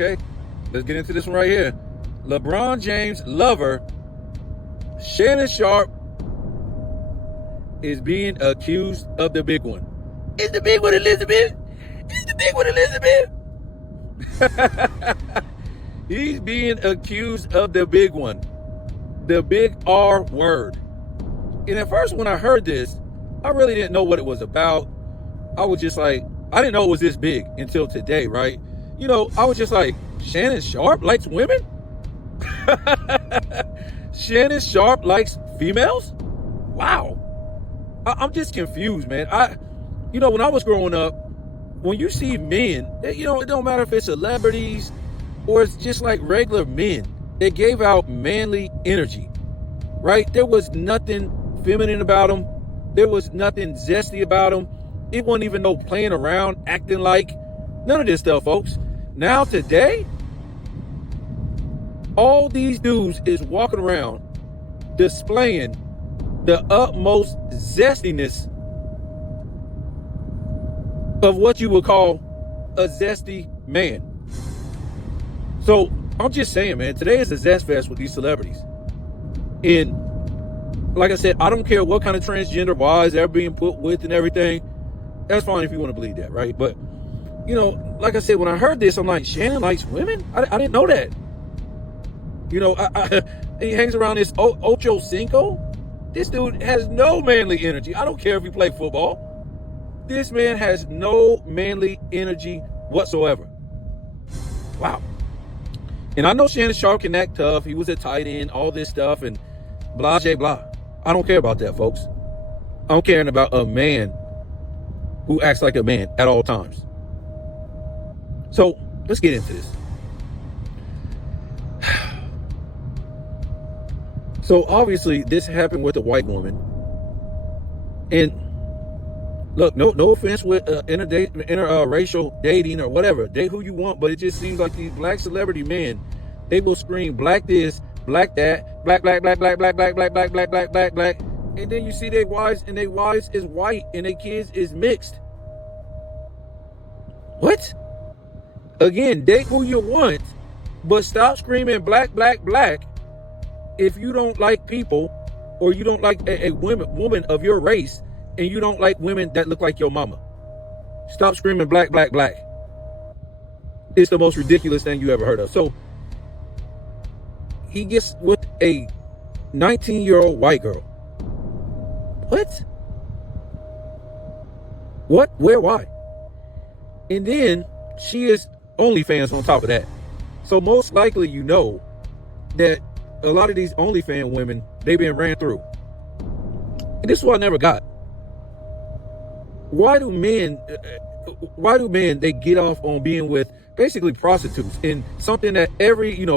Okay, let's get into this one right here. LeBron James' lover, Shannon Sharpe, is being accused of the big one. It's the big one, Elizabeth. It's the big one, Elizabeth. He's being accused of the big one. The big R word. And at first when I heard this, I really didn't know what it was about. I was just like, I didn't know it was this big until today, right? You know, I was just like, Shannon Sharpe likes women? Shannon Sharpe likes females? Wow. I'm just confused, man. When I was growing up, when you see men, it don't matter if it's celebrities or it's just like regular men, they gave out manly energy, right? There was nothing feminine about them. There was nothing zesty about them. It wasn't even no playing around, acting like, none of this stuff, folks. Now today, all these dudes is walking around displaying the utmost zestiness of what you would call a zesty man. So I'm just saying, man, today is a zest fest with these celebrities. And like I said, I don't care what kind of transgender wise they're being put with and everything. That's fine if you want to believe that, right? But, like I said, when I heard this, I'm like, Shannon likes women? I didn't know that. He hangs around this Ocho Cinco. This dude has no manly energy. I don't care if he play football. This man has no manly energy whatsoever. Wow. And I know Shannon Sharpe can act tough. He was a tight end, all this stuff, and blah, blah, blah. I don't care about that, folks. I'm caring about a man who acts like a man at all times. So let's get into this. So obviously this happened with a white woman. And look, no offense with interracial dating or whatever. Date who you want, but it just seems like these black celebrity men, they will scream black this, black that, black, black, black, black, black, black, black, black, black, black, black, black. And then you see their wives, and their wives is white, and their kids is mixed. What? Again, date who you want, but stop screaming black, black, black if you don't like people, or you don't like a woman of your race, and you don't like women that look like your mama. Stop screaming black, black, black. It's the most ridiculous thing you ever heard of. So he gets with a 19-year-old white girl. What? What? Where? Why? And then she is OnlyFans on top of that. So most likely that a lot of these OnlyFans women, they've been ran through. And this is what I never got. Why do men they get off on being with basically prostitutes and something that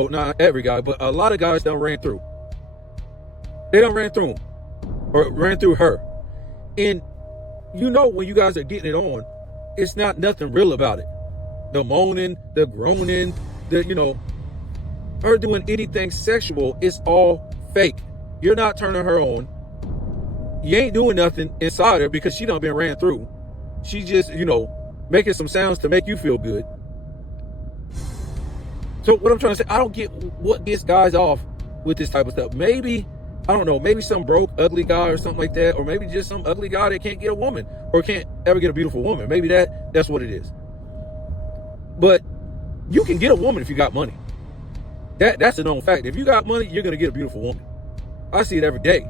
not every guy, but a lot of guys done ran through. They done ran through them or ran through her. And when you guys are getting it on, it's not nothing real about it. The moaning, the groaning, her doing anything sexual is all fake. You're not turning her on. You ain't doing nothing inside her because she done been ran through. She's just, making some sounds to make you feel good. So what I'm trying to say, I don't get what gets guys off with this type of stuff. Maybe, I don't know, maybe some broke, ugly guy or something like that, or maybe just some ugly guy that can't get a woman or can't ever get a beautiful woman. Maybe that's what it is. But you can get a woman if you got money. That's a known fact. If you got money, you're going to get a beautiful woman. I see it every day.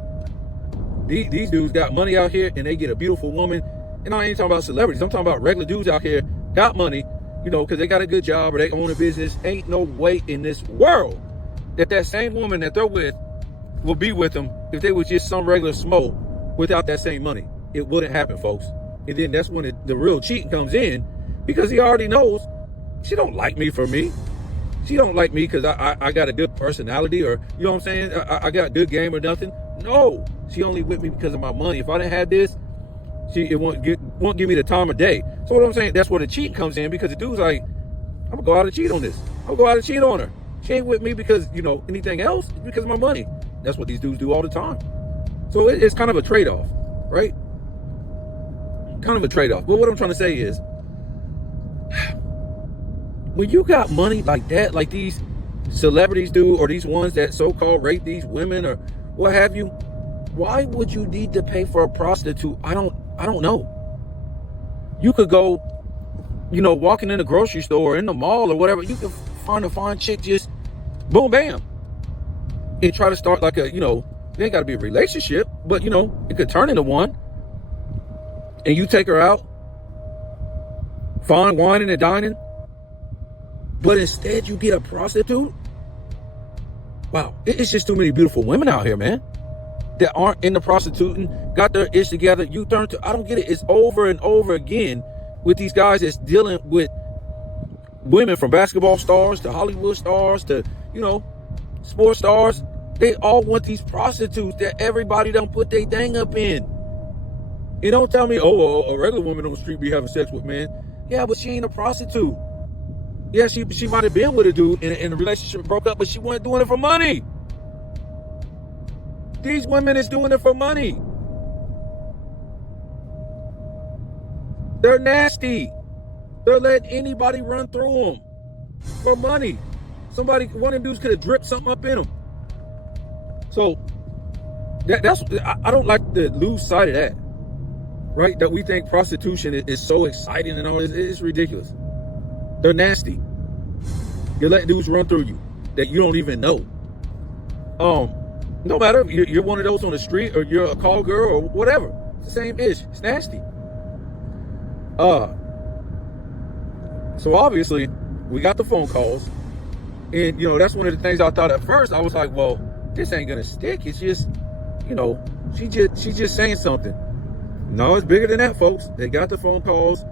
These dudes got money out here and they get a beautiful woman. And I ain't talking about celebrities. I'm talking about regular dudes out here, got money, because they got a good job or they own a business. Ain't no way in this world that same woman that they're with will be with them if they was just some regular smoke without that same money. It wouldn't happen, folks. And then that's when the real cheating comes in, because he already knows she don't like me for me. She don't like me because I got a good personality, or, you know what I'm saying? I got a good game or nothing. No, she only with me because of my money. If I didn't have this, it won't give me the time of day. So what I'm saying, that's where the cheating comes in, because the dude's like, I'm gonna go out and cheat on this. I'm gonna go out and cheat on her. She ain't with me because, anything else. It's because of my money. That's what these dudes do all the time. So it's kind of a trade-off, right? Kind of a trade-off. But what I'm trying to say is, when you got money like that, like these celebrities do, or these ones that so-called rape these women or what have you, why would you need to pay for a prostitute? I don't know. You could go, walking in the grocery store or in the mall or whatever, you could find a fine chick, just boom, bam, and try to start like it ain't got to be a relationship, but it could turn into one. And you take her out, fine wining and dining, but instead you get a prostitute. Wow, it's just too many beautiful women out here, man, that aren't into prostituting, got their ish together. You turn to, I don't get it. It's over and over again with these guys that's dealing with women, from basketball stars to Hollywood stars to, sports stars. They all want these prostitutes that everybody don't put their thing up in. You don't tell me, a regular woman on the street be having sex with men. Yeah, but she ain't a prostitute. Yeah, she might have been with a dude and the relationship broke up, but she wasn't doing it for money. These women is doing it for money. They're nasty. They're letting anybody run through them for money. One of them dudes could have dripped something up in them. So that's I don't like to lose sight of that, right? That we think prostitution is so exciting and all this. It's ridiculous. They're nasty. You're letting dudes run through you that you don't even know. No matter if you're one of those on the street or you're a call girl or whatever, it's the same ish. It's nasty. So obviously we got the phone calls, and that's one of the things I thought at first. I was like, well, this ain't gonna stick. It's just, she's just saying something. No, it's bigger than that, folks. They got the phone calls.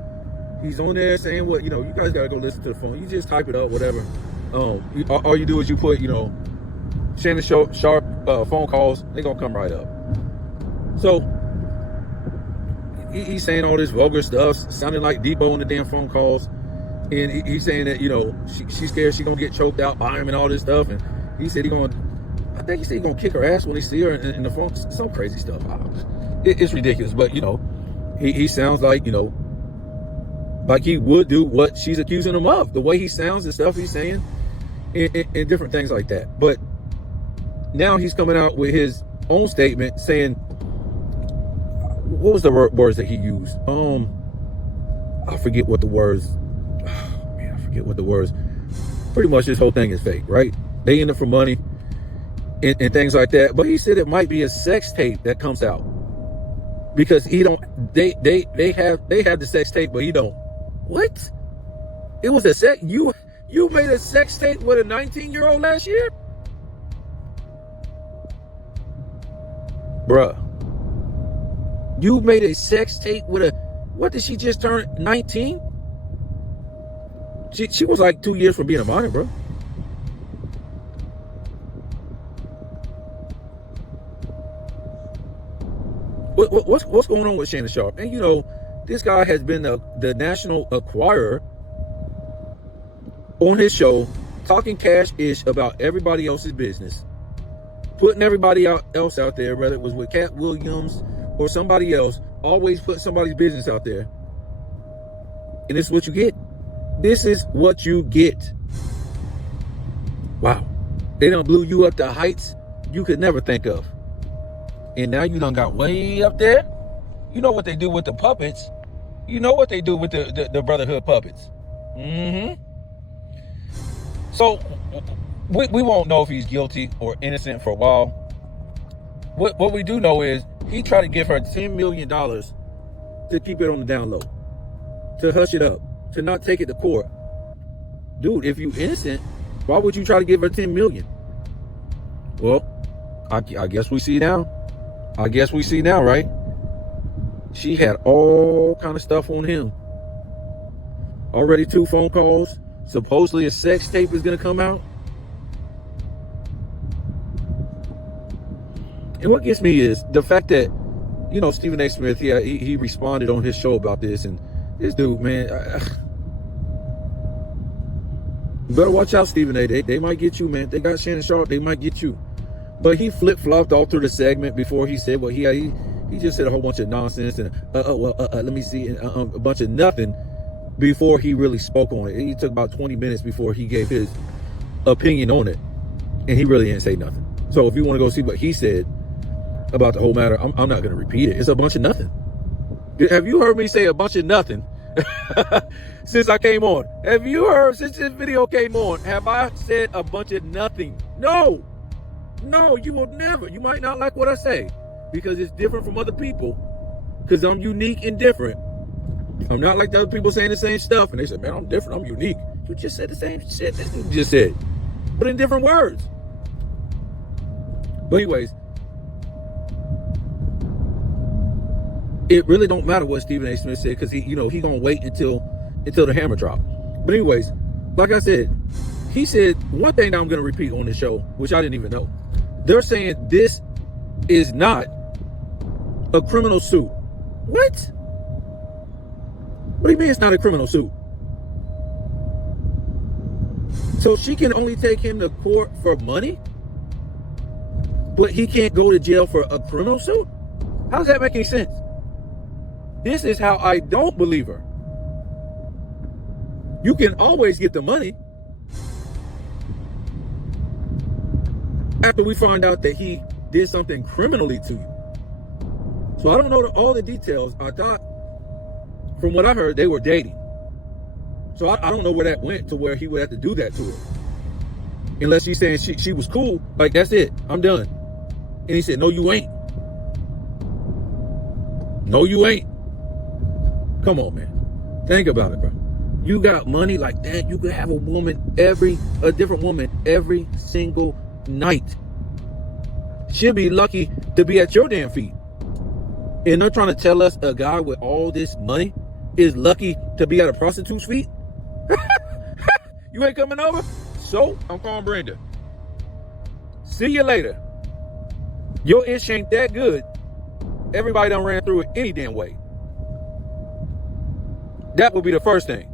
He's on there saying what, you guys gotta go listen to the phone. You just type it up, whatever. All you do is you put, Shannon Sharpe phone calls. They're gonna come right up. So he's saying all this vulgar stuff, sounding like Debo on the damn phone calls. And he's saying that, she's scared she's gonna get choked out by him and all this stuff. And he said I think he said he's gonna kick her ass when he see her in the phone. Some crazy stuff. It's ridiculous. But, he sounds like, like he would do what she's accusing him of. The way he sounds and stuff he's saying and different things like that. But now he's coming out with his own statement saying, what was the words that he used? I forget what the words. Oh, man, I forget what the words. Pretty much this whole thing is fake, right? They in it for money and things like that. But he said it might be a sex tape that comes out because he don't. They have the sex tape, but he don't. What? It was a sex. You made a sex tape with a 19-year-old last year, bruh. You made a sex tape with a, what did she just turn 19? She was like 2 years from being a minor, bro. What's going on with Shannon Sharpe? And this guy has been the national acquirer on his show, talking cash-ish about everybody else's business, putting everybody else out there, whether it was with Cat Williams or somebody else, always put somebody's business out there. And this is what you get. This is what you get. Wow. They done blew you up to heights you could never think of. And now you done got way up there. You know what they do with the puppets. You know what they do with the Brotherhood puppets. Mm-hmm. So we won't know if he's guilty or innocent for a while. What we do know is he tried to give her $10 million to keep it on the down low, to hush it up, to not take it to court. Dude, if you innocent, why would you try to give her $10 million? Well, I guess we see now. I guess we see now, right? She had all kind of stuff on him. Already 2 phone calls. Supposedly a sex tape is going to come out. And what gets me is the fact that, Stephen A. Smith, yeah, he responded on his show about this. And this dude, man, you better watch out, Stephen A. They might get you, man. They got Shannon Sharpe. They might get you. But he flip-flopped all through the segment before he said what he just said a whole bunch of nonsense and let me see, a bunch of nothing. before he really spoke on it. He took about 20 minutes before he gave his opinion on it, and he really didn't say nothing. So if you want to go see what he said about the whole matter, I'm not going to repeat it. It's a bunch of nothing. Have you heard me say a bunch of nothing since I came on? Have you heard, since this video came on, have I said a bunch of nothing? No, you will never. You might not like what I say because it's different from other people, because I'm unique and different. I'm not like the other people saying the same stuff and they say, man, I'm different, I'm unique. You just said the same shit that you just said, but in different words. But anyways, it really don't matter what Stephen A. Smith said, because he gonna wait until the hammer drop. But anyways, like I said, he said one thing that I'm gonna repeat on the show, which I didn't even know. They're saying this is not a criminal suit. What? What do you mean it's not a criminal suit? So she can only take him to court for money, but he can't go to jail for a criminal suit? How does that make any sense? This is how I don't believe her. You can always get the money after we find out that he did something criminally to you. So I don't know all the details. I thought, from what I heard, they were dating. So I don't know where that went to where he would have to do that to her. Unless she's saying she was cool, like, that's it, I'm done. And he said, no, you ain't. No, you ain't. Come on, man. Think about it, bro. You got money like that, you could have a different woman every single night. She'll be lucky to be at your damn feet. And they're trying to tell us a guy with all this money is lucky to be at a prostitute's feet? You ain't coming over? So, I'm calling Brenda. See you later. Your ish ain't that good. Everybody done ran through it any damn way. That would be the first thing.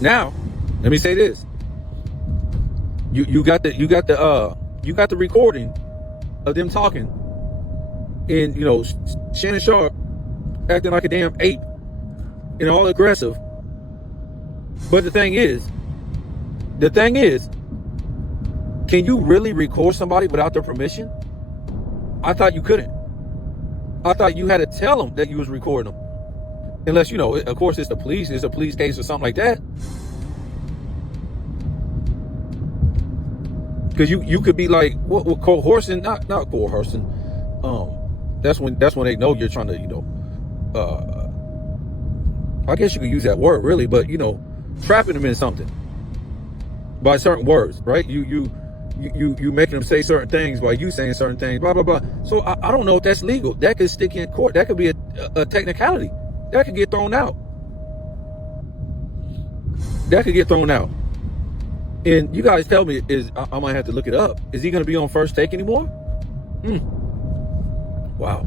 Now, let me say this. You got the recording of them talking, and Shannon Sharpe acting like a damn ape and all aggressive. But the thing is, can you really record somebody without their permission? I thought you couldn't. I thought you had to tell them that you was recording them. Unless, of course, it's a police case or something like that. Because you could be like, what coercing, not coercing. That's when they know you're trying to, I guess you could use that word really, but trapping them in something by certain words, right? You making them say certain things by you saying certain things, blah blah blah. So I don't know if that's legal. That could stick in court. That could be a technicality. That could get thrown out. And you guys tell me, I might have to look it up. Is he going to be on First Take anymore? Wow.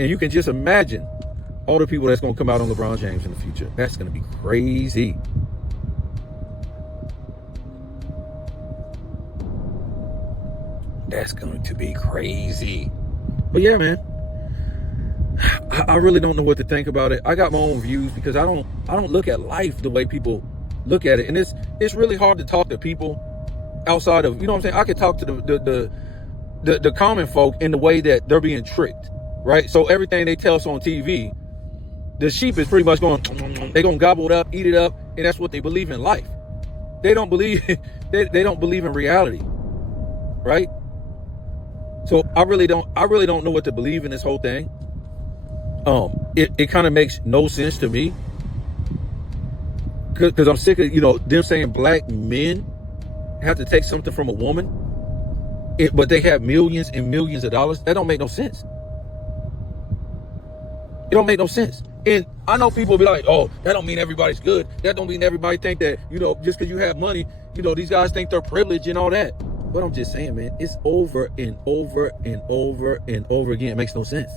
And you can just imagine all the people that's going to come out on LeBron James in the future. That's going to be crazy. That's going to be crazy. But yeah, man, I really don't know what to think about it. I got my own views because I don't look at life the way people look at it. And it's really hard to talk to people outside of, what I'm saying? I could talk to the common folk in the way that they're being tricked, right? So everything they tell us on TV, the sheep is pretty much going, they're going to gobble it up, eat it up, and that's what they believe in life. They don't believe they don't believe in reality, right? So I really don't know what to believe in this whole thing. It kind of makes no sense to me, because I'm sick of them saying black men have to take something from a woman, but they have millions and millions of dollars. That don't make no sense. It don't make no sense. And I know people will be like, oh, that don't mean everybody's good. That don't mean everybody think that, just because you have money, these guys think they're privileged and all that. But I'm just saying, man, it's over and over and over and over again. It makes no sense.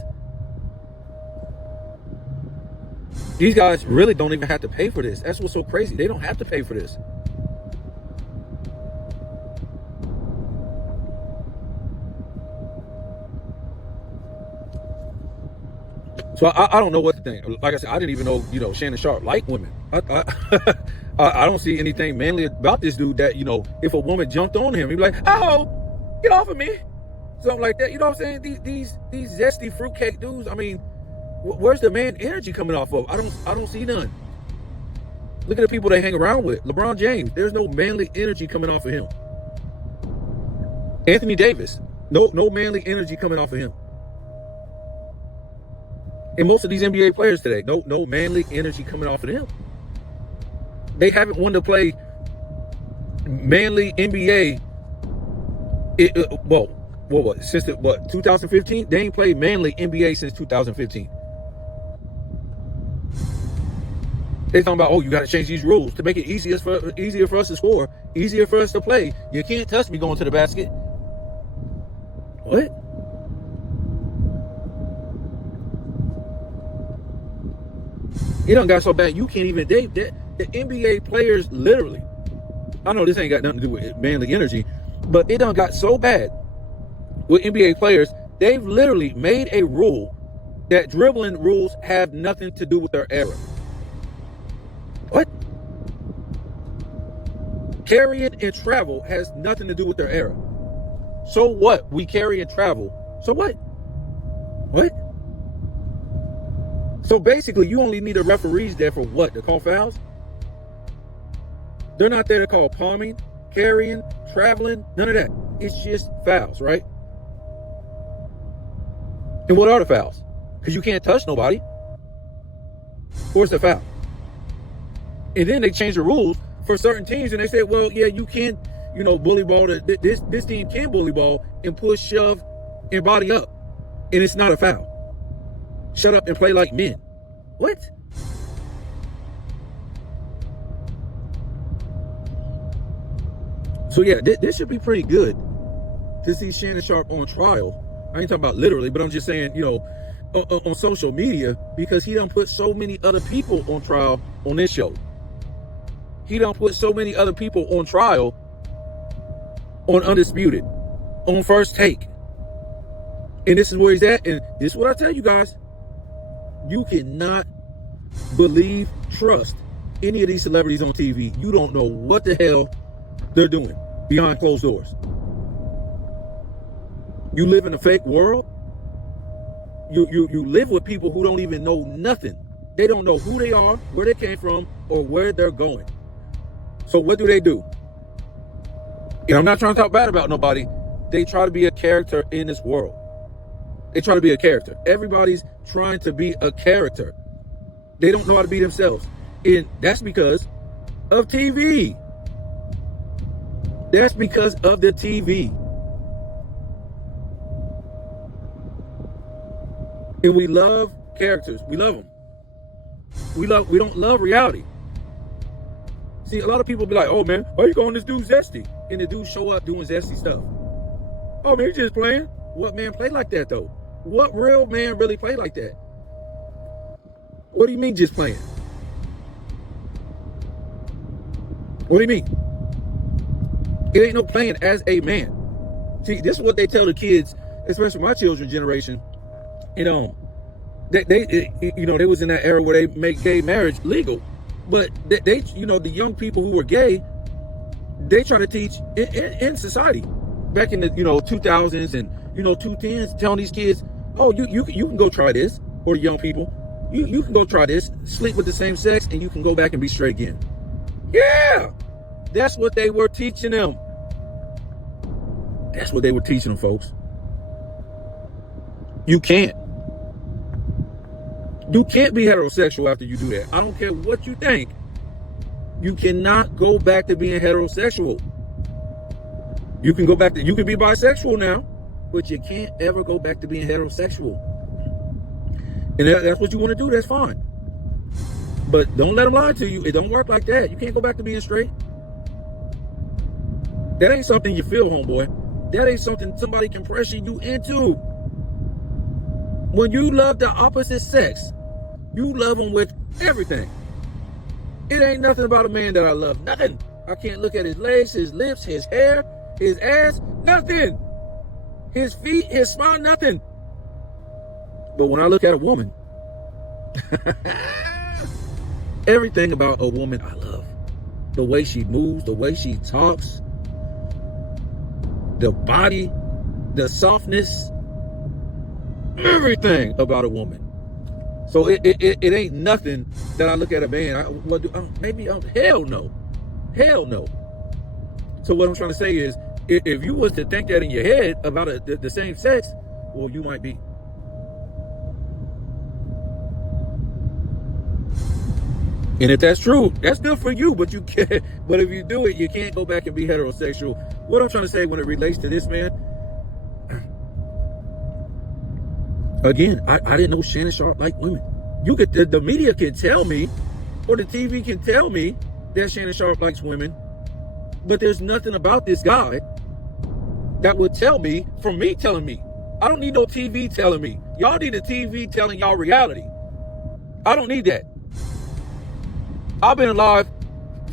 These guys really don't even have to pay for this. That's what's so crazy. They don't have to pay for this. So I don't know what to think. Like I said, I didn't even know, Shannon Sharpe liked women. I don't see anything manly about this dude that, if a woman jumped on him, he'd be like, oh, get off of me. Something like that. You know what I'm saying? These zesty fruitcake dudes, I mean, where's the man energy coming off of? I don't see none. Look at the people they hang around with. LeBron James, there's no manly energy coming off of him. Anthony Davis, no manly energy coming off of him. And most of these NBA players today, no manly energy coming off of them. They haven't wanted to play manly NBA. Since 2015? They ain't played manly NBA since 2015. They talking about, you got to change these rules to make it easier for us to score, easier for us to play. You can't touch me going to the basket. What? It done got so bad you can't even date. The NBA players literally, I know this ain't got nothing to do with manly energy, but it done got so bad with NBA players, they've literally made a rule that dribbling rules have nothing to do with their era. What? Carrying and travel has nothing to do with their era. So what? We carry and travel. So what? What? So basically, you only need a referees there for what? To call fouls? They're not there to call palming, carrying, traveling, none of that. It's just fouls, right? And what are the fouls? Because you can't touch nobody. Where's the foul? And then they changed the rules for certain teams, and they said, well, yeah, you can, bully ball. This team can bully ball and push, shove, and body up, and it's not a foul. Shut up and play like men. What? So yeah, this should be pretty good to see Shannon Sharpe on trial. I ain't talking about literally, but I'm just saying, on social media, because he done put so many other people on trial on this show. He done put so many other people on trial on Undisputed, on First Take. And this is where he's at. And this is what I tell you guys. You cannot believe, trust any of these celebrities on TV. You don't know what the hell they're doing behind closed doors. You live in a fake world. You live with people who don't even know nothing. They don't know who they are, where they came from, or where they're going. So what do? And I'm not trying to talk bad about nobody. They try to be a character in this world. They try to be a character. Everybody's trying to be a character. They don't know how to be themselves. And that's because of TV. That's because of the TV. And we love characters. We love them. We don't love reality. See, a lot of people be like, oh man, why are you calling this dude zesty? And the dude show up doing zesty stuff. Oh man, he's just playing. What man played like that though? What real man really played like that? What do you mean just playing? What do you mean? It ain't no playing as a man. See, this is what they tell the kids, especially my children's generation. They was in that era where they make gay marriage legal. But they the young people who were gay, they try to teach in society back in the 2000s and 2010s, telling these kids, oh, you can go try this, or the young people, you can go try this, sleep with the same sex, and you can go back and be straight again. Yeah, that's what they were teaching them. That's what they were teaching them, folks. You can't be heterosexual after you do that. I don't care what you think. You cannot go back to being heterosexual. You can be bisexual now, but you can't ever go back to being heterosexual. And that's what you want to do, that's fine. But don't let them lie to you. It don't work like that. You can't go back to being straight. That ain't something you feel, homeboy. That ain't something somebody can pressure you into. When you love the opposite sex, you love them with everything. It ain't nothing about a man that I love. Nothing. I can't look at his legs, his lips, his hair, his ass. Nothing. His feet, his smile, nothing. But when I look at a woman, Everything about a woman I love. The way she moves, the way she talks, the body, the softness, everything about a woman. So it ain't nothing that I look at a man. Hell no. Hell no. So what I'm trying to say is, if you was to think that in your head about the same sex, well, you might be. And if that's true, that's good for you, but you can't. But if you do it, you can't go back and be heterosexual. What I'm trying to say when it relates to this, man, again, I didn't know Shannon Sharpe liked women. You could, the media can tell me, or the TV can tell me that Shannon Sharpe likes women, but there's nothing about this guy that would tell me, from me telling me. I don't need no TV telling me. Y'all need a TV telling y'all reality. I don't need that. I've been alive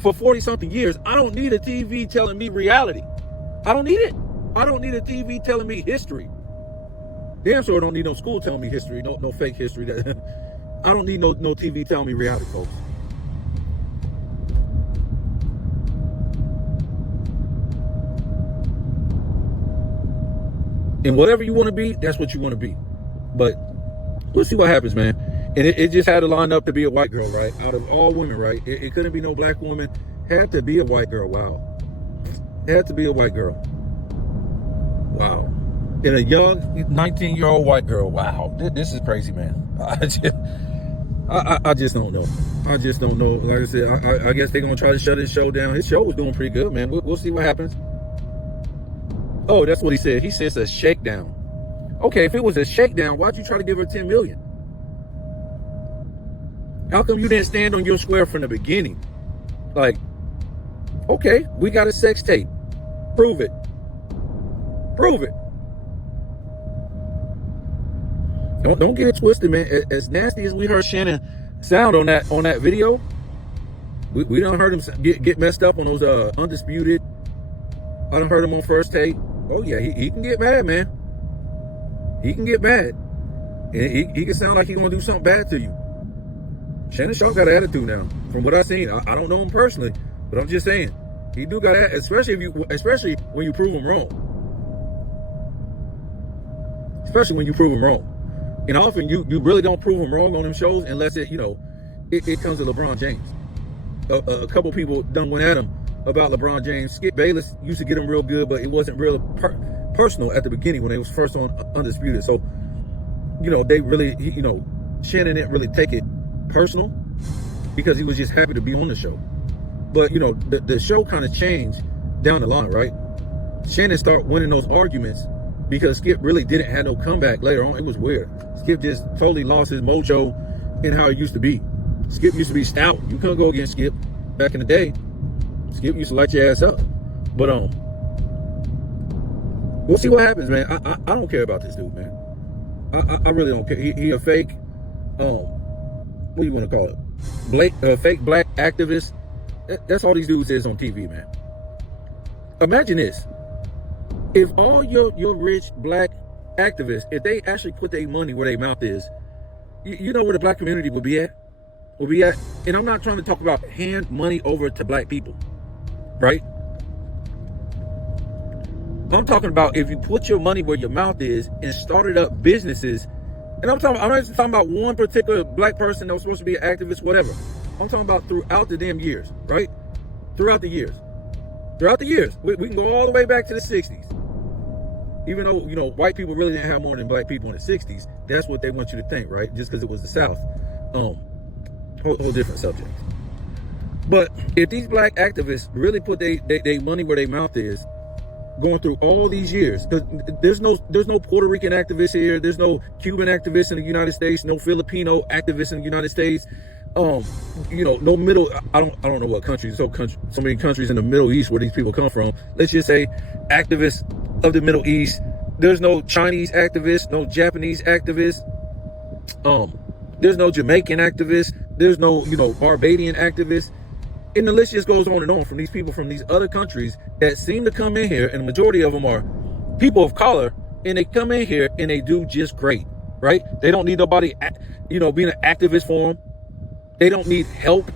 for 40 something years. I don't need a TV telling me reality. I don't need it. I don't need a TV telling me history. Damn sure I don't need no school telling me history, no fake history. I don't need no TV telling me reality, folks. And whatever you want to be, that's what you want to be. But we'll see what happens, man. And it just had to line up to be a white girl, right? Out of all women, right? It couldn't be no black woman. Had to be a white girl. Wow. It had to be a white girl. Wow. And a young 19-year-old white girl. Wow. This is crazy, man. I just don't know. I just don't know. Like I said, I guess they're going to try to shut his show down. His show was doing pretty good, man. We'll see what happens. Oh, that's what he said. He says a shakedown. Okay, if it was a shakedown, why'd you try to give her $10 million? How come you didn't stand on your square from the beginning? Like, okay, we got a sex tape. Prove it. Prove it. Don't get it twisted, man. As nasty as we heard Shannon sound on that video, we done heard him get messed up on those Undisputed. I done heard him on First Take. Oh yeah, he can get mad, man. He can get mad. And he can sound like he's gonna do something bad to you. Shannon Sharpe got an attitude now, from what I've seen. I don't know him personally, but I'm just saying he do got that, especially when you prove him wrong. Especially when you prove him wrong. And often you really don't prove him wrong on them shows unless it comes to LeBron James. A couple people done went at him about LeBron James. Skip Bayless used to get him real good, but it wasn't real personal at the beginning when they was first on Undisputed. So, they really, Shannon didn't really take it personal because he was just happy to be on the show. But, the show kind of changed down the line, right? Shannon started winning those arguments because Skip really didn't have no comeback later on. It was weird. Skip just totally lost his mojo in how it used to be. Skip used to be stout. You couldn't go against Skip back in the day. Skip used to light your ass up. But we'll see what happens, man. I don't care about this dude, man. I really don't care. He a fake, what do you want to call it? Fake black activist. That's all these dudes is on TV, man. Imagine this. If all your rich black activists, if they actually put their money where their mouth is, you know where the black community would be at? And I'm not trying to talk about hand money over to black people, right? I'm talking about if you put your money where your mouth is and started up businesses, and I'm not just talking about one particular black person that was supposed to be an activist, whatever. I'm talking about throughout the damn years, right? Throughout the years. We can go all the way back to the 60s. Even though, white people really didn't have more than black people in the 60s. That's what they want you to think, right? Just because it was the South. Whole different subject. But if these black activists really put their money where their mouth is, going through all these years, because there's no Puerto Rican activists here, there's no Cuban activists in the United States, no Filipino activists in the United States, no middle, I don't know what countries, so many countries in the Middle East where these people come from. Let's just say activists of the Middle East. There's no Chinese activists, no Japanese activists, there's no Jamaican activists, there's no Barbadian activists, and the list just goes on and on from these people from these other countries that seem to come in here, and the majority of them are people of color, and they come in here and they do just great. right? They don't need nobody, being an activist for them. They don't need help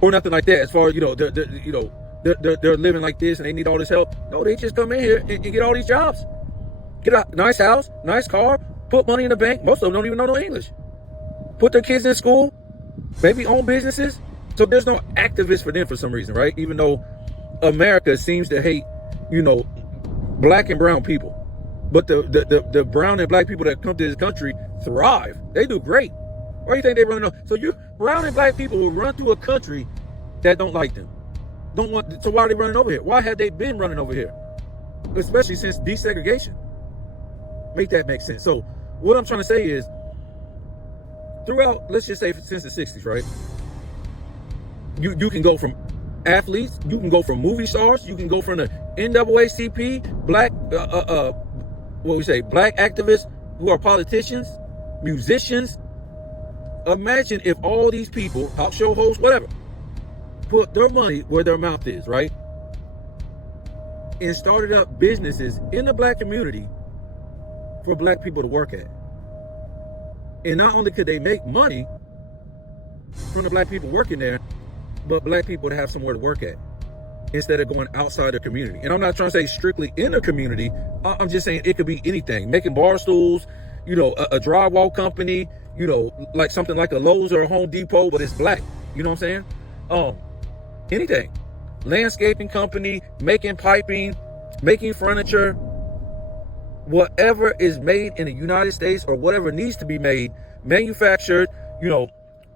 or nothing like that. As far as they're living like this and they need all this help. No, they just come in here and get all these jobs, get a nice house, nice car, put money in the bank. Most of them don't even know no English. Put their kids in school, maybe own businesses. So there's no activists for them for some reason, right? Even though America seems to hate, black and brown people. But the brown and black people that come to this country thrive. They do great. Why do you think they run? So you brown and black people will run through a country that don't like them. So why are they running over here? Why have they been running over here? Especially since desegregation. Make that make sense. So what I'm trying to say is, throughout, let's just say since the 60s, right? You can go from athletes, you can go from movie stars, you can go from the NAACP, black black activists who are politicians, musicians. Imagine if all these people, talk show hosts, whatever, put their money where their mouth is, right? And started up businesses in the black community for black people to work at. And not only could they make money from the black people working there, but black people to have somewhere to work at instead of going outside the community. And I'm not trying to say strictly in the community. I'm just saying it could be anything. Making bar stools, a drywall company, like something like a Lowe's or a Home Depot, but it's black. You know what I'm saying? Anything. Landscaping company, making piping, making furniture, whatever is made in the United States or whatever needs to be made, manufactured,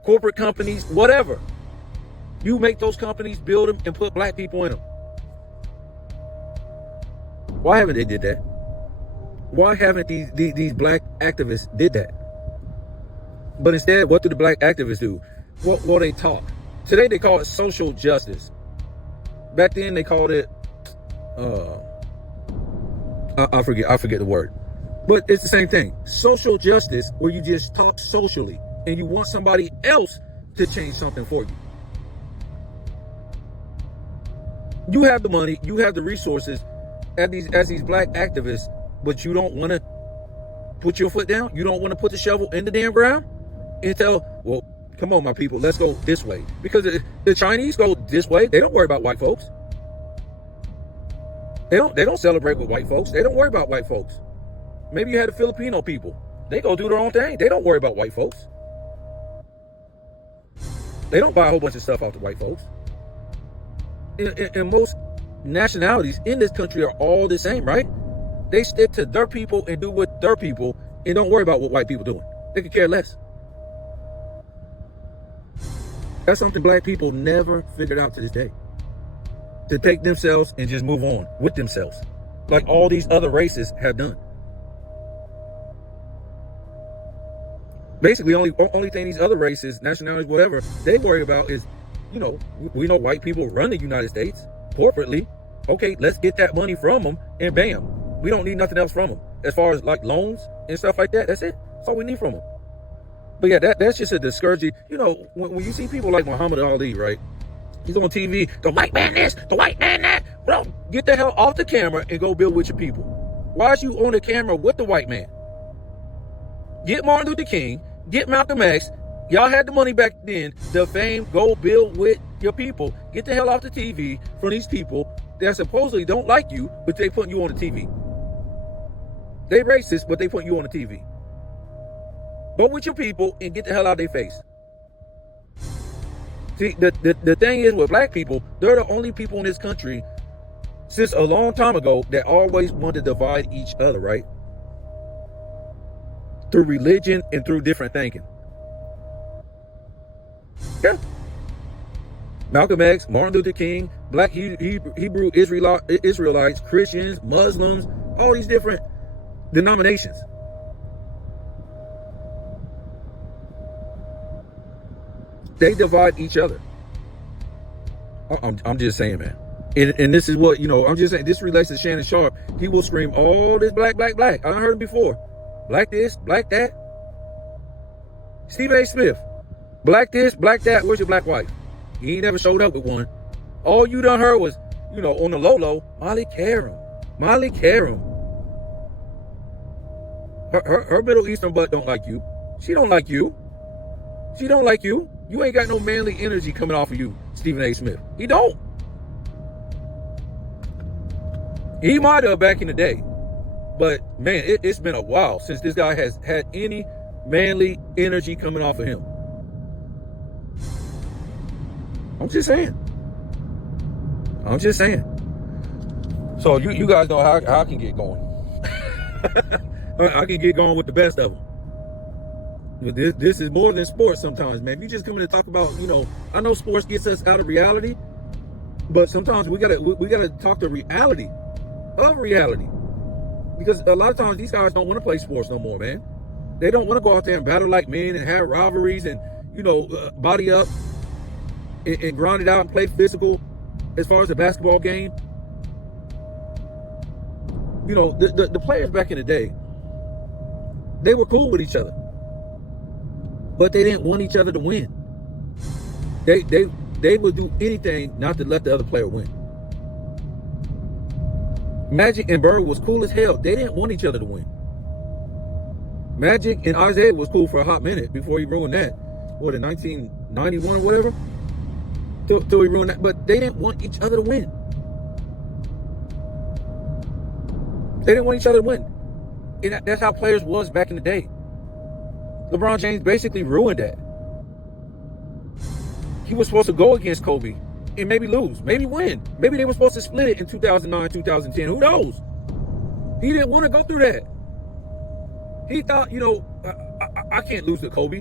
corporate companies, whatever. You make those companies, build them, and put black people in them. Why haven't they did that? Why haven't these black activists did that? But instead, what do the black activists do? Well, they talk. Today they call it social justice. Back then they called it, I forget the word. But it's the same thing. Social justice, where you just talk socially and you want somebody else to change something for you. You have the money, you have the resources as these black activists, but you don't want to put your foot down. You don't want to put the shovel in the damn ground and tell, well, come on, my people, let's go this way. Because the Chinese go this way. They don't worry about white folks. They don't celebrate with white folks. They don't worry about white folks. Maybe you had the Filipino people. They go do their own thing. They don't worry about white folks. They don't buy a whole bunch of stuff off the white folks. And most nationalities in this country are all the same, right? They stick to their people and do what their people and don't worry about what white people doing. They could care less. That's something black people never figured out to this day. To take themselves and just move on with themselves, like all these other races have done. Basically, only thing these other races, nationalities, whatever, they worry about is, we know white people run the United States corporately. Okay, let's get that money from them, and bam, we don't need nothing else from them. As far as like loans and stuff like that, that's it. That's all we need from them. But yeah, that's just a discouraging. When you see people like Muhammad Ali, right? He's on TV, the white man this, the white man that. Well, get the hell off the camera and go build with your people. Why is you on the camera with the white man? Get Martin Luther King, get Malcolm X. Y'all had the money back then, the fame, go build with your people. Get the hell off the TV from these people that supposedly don't like you, but they putting you on the TV. They racist, but they putting you on the TV. Go with your people and get the hell out of their face. See, the thing is with black people, they're the only people in this country since a long time ago that always want to divide each other, right? Through religion and through different thinking. Yeah. Malcolm X, Martin Luther King, black Hebrew Israelites, Christians, Muslims, all these different denominations. They divide each other. I'm just saying, man. And this is what, I'm just saying, this relates to Shannon Sharpe. He will scream all this black, black, black. I heard it before. Black this, black that. Stephen A. Smith. Black this, black that. Where's your black wife? He ain't never showed up with one. All you done heard was, on the low, Molly Karam. Molly Karam. Her Middle Eastern butt don't like you. She don't like you. She don't like you. You ain't got no manly energy coming off of you, Stephen A. Smith. He don't. He might have back in the day. But, man, it's been a while since this guy has had any manly energy coming off of him. I'm just saying. So you guys know how I can get going. I can get going with the best of them. But this is more than sports sometimes, man. If you just come in to talk about, I know sports gets us out of reality, but sometimes we gotta talk to reality of reality. Because a lot of times these guys don't want to play sports no more, man. They don't want to go out there and battle like men and have rivalries and, body up and grind it out and play physical as far as the basketball game. The players back in the day, they were cool with each other. But they didn't want each other to win. They would do anything not to let the other player win. Magic and Bird was cool as hell. They didn't want each other to win. Magic and Isaiah was cool for a hot minute before he ruined that. In 1991 or whatever? Till he ruined that. But they didn't want each other to win. They didn't want each other to win. And that's how players was back in the day. LeBron James basically ruined that. He was supposed to go against Kobe and maybe lose, maybe win. Maybe they were supposed to split it in 2009, 2010. Who knows? He didn't want to go through that. He thought, I can't lose to Kobe.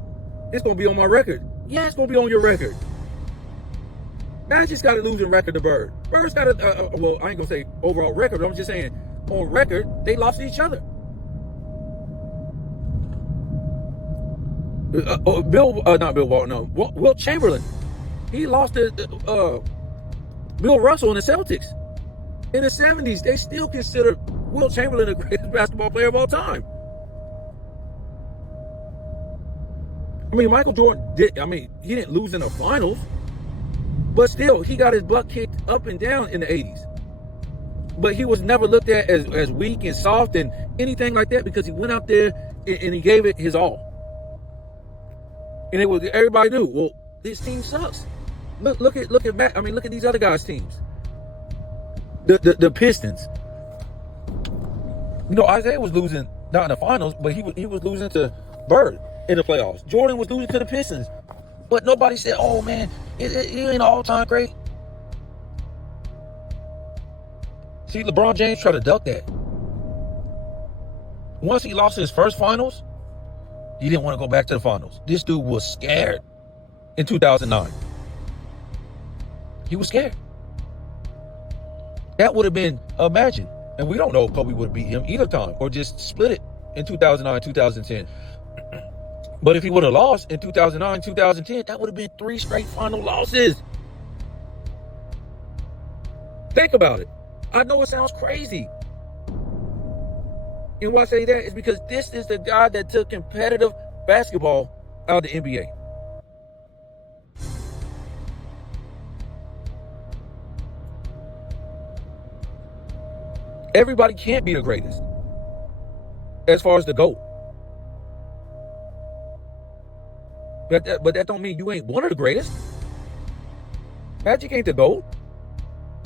It's going to be on my record. Yeah, it's going to be on your record. Magic's got a losing record to Bird. Bird's got I ain't going to say overall record, but I'm just saying on record, they lost to each other. Wilt Chamberlain. He lost to Bill Russell and the Celtics. In the 70s, they still consider Wilt Chamberlain the greatest basketball player of all time. Michael Jordan he didn't lose in the finals, but still, he got his butt kicked up and down in the 80s. But he was never looked at as weak and soft and anything like that because he went out there and he gave it his all. And everybody knew, well, this team sucks. Look at Matt. Look at these other guys' teams. The Pistons. Isaiah was losing not in the finals, but he was losing to Bird in the playoffs. Jordan was losing to the Pistons, but nobody said, "Oh man, he ain't all-time great." See, LeBron James tried to duck that. Once he lost his first finals, he didn't want to go back to the finals. This dude was scared in 2009. He was scared. That would have been, imagine. And we don't know if Kobe would have beat him either time or just split it in 2009, 2010. But if he would have lost in 2009, 2010, that would have been 3 straight final losses. Think about it. I know it sounds crazy. And why I say that is because this is the guy that took competitive basketball out of the NBA. Everybody can't be the greatest as far as the GOAT. But that don't mean you ain't one of the greatest. Magic ain't the GOAT,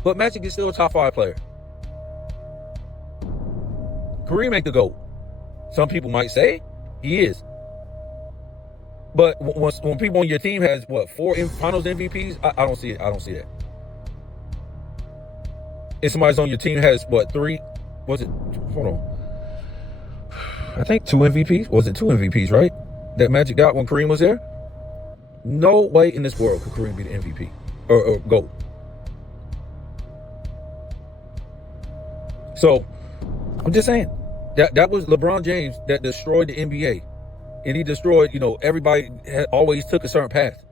but Magic is still a top 5 player. Kareem ain't the GOAT. Some people might say he is. But when people on your team has 4 finals MVPs, I don't see it. I don't see that. If somebody's on your team has 3? Was it? Hold on. I think 2 MVPs. Was it 2 MVPs, right? That Magic got when Kareem was there? No way in this world could Kareem be the MVP or GOAT. So I'm just saying that was LeBron James that destroyed the NBA, and he destroyed. Everybody always took a certain path.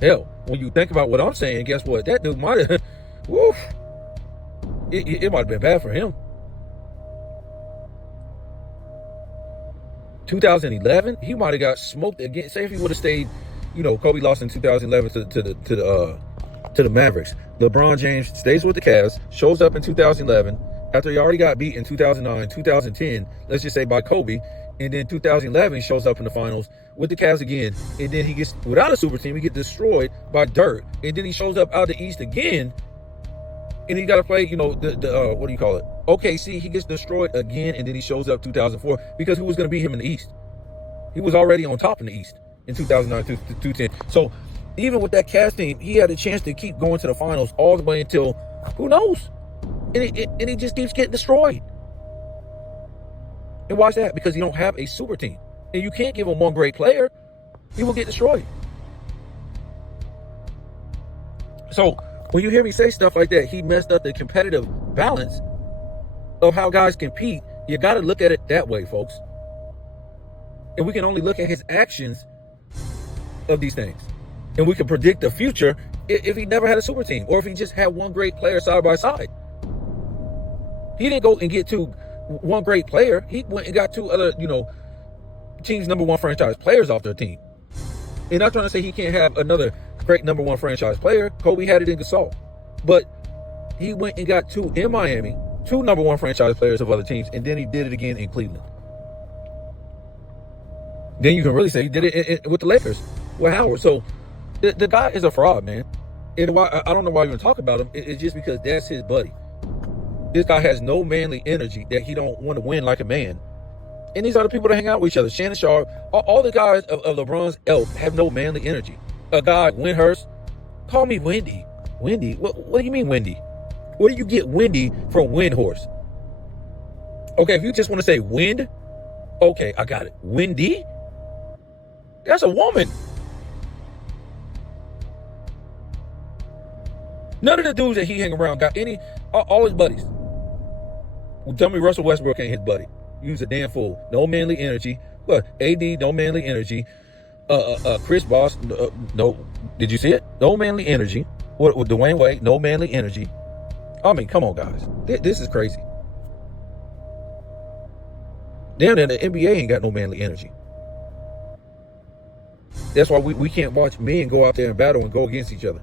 Hell, when you think about what I'm saying, guess what? That dude might have, woof, it might have been bad for him. 2011, he might have got smoked again. Say if he would have stayed, Kobe lost in 2011 to the Mavericks. LeBron James stays with the Cavs, shows up in 2011, after he already got beat in 2009, 2010, let's just say by Kobe, and then 2011 he shows up in the finals with the Cavs again, and then he gets, without a super team, he gets destroyed by Dirk, and then he shows up out the East again, and he got to play, the what do you call it? OKC, he gets destroyed again, and then he shows up 2004, because who was going to beat him in the East? He was already on top in the East in 2009 to 2010. So even with that Cavs team, he had a chance to keep going to the finals all the way until, who knows? And he just keeps getting destroyed. And why is that? Because you don't have a super team. And you can't give him one great player. He will get destroyed. So when you hear me say stuff like that, he messed up the competitive balance of how guys compete. You got to look at it that way, folks. And we can only look at his actions of these things. And we can predict the future if he never had a super team, or if he just had one great player side by side. He didn't go and get one great player. He went and got two other, team's number one franchise players off their team. And I'm trying to say he can't have another great number one franchise player. Kobe had it in Gasol. But he went and got two in Miami, two number one franchise players of other teams, and then he did it again in Cleveland. Then you can really say he did it with the Lakers, with Howard. So the guy is a fraud, man. And why, I don't know why you even talk about him. It's just because that's his buddy. This guy has no manly energy, that he don't want to win like a man. And these are the people that hang out with each other. Shannon Sharpe, all the guys of LeBron's ilk have no manly energy. A guy, Windhurst, call me Wendy. Wendy? What do you mean Wendy? Where do you get Wendy from Windhorse? Okay, if you just want to say wind, okay, I got it. Wendy? That's a woman. None of the dudes that he hang around got all his buddies. Well, tell me Russell Westbrook ain't his buddy. He's a damn fool. No manly energy. What? AD, no manly energy. Chris Bosh, no. Did you see it? No manly energy. What? Dwayne Wade, no manly energy. I mean, come on, guys. This is crazy. Damn, the NBA ain't got no manly energy. That's why we can't watch men go out there and battle and go against each other.